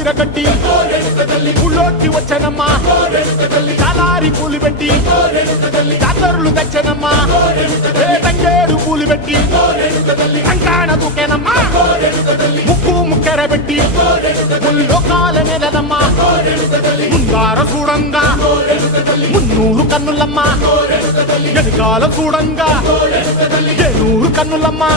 చీరగట్టి ఊళ్ళోకి వచ్చనమ్మా చాలారి పూలు పెట్టి జాతరులు తెచ్చనమ్మా తంగేడు పూలు పెట్టి కంకాణ దూకేనమ్మా ముక్కు ముక్కెర పెట్టి ముల్లోకాల నెలనమ్మా ముందార చూడంగా మున్నూరు కన్నులమ్మా ఎనకాల చూడంగా 100 కన్నులమ్మా